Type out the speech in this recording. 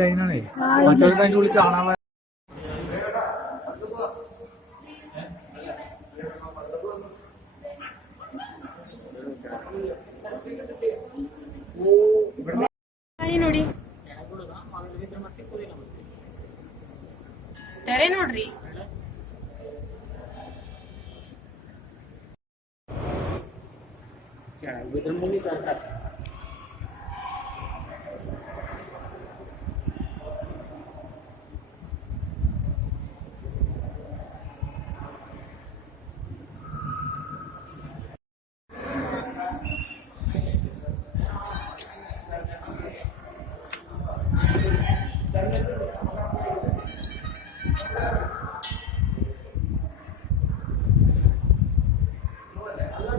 ലൈനാണേ മറ്റൊരു ഉള്ളിൽ കാണാൻ ಮಳೆ ನೋಡ್ರಿ. ಮುನಿ ಮುಗಿತ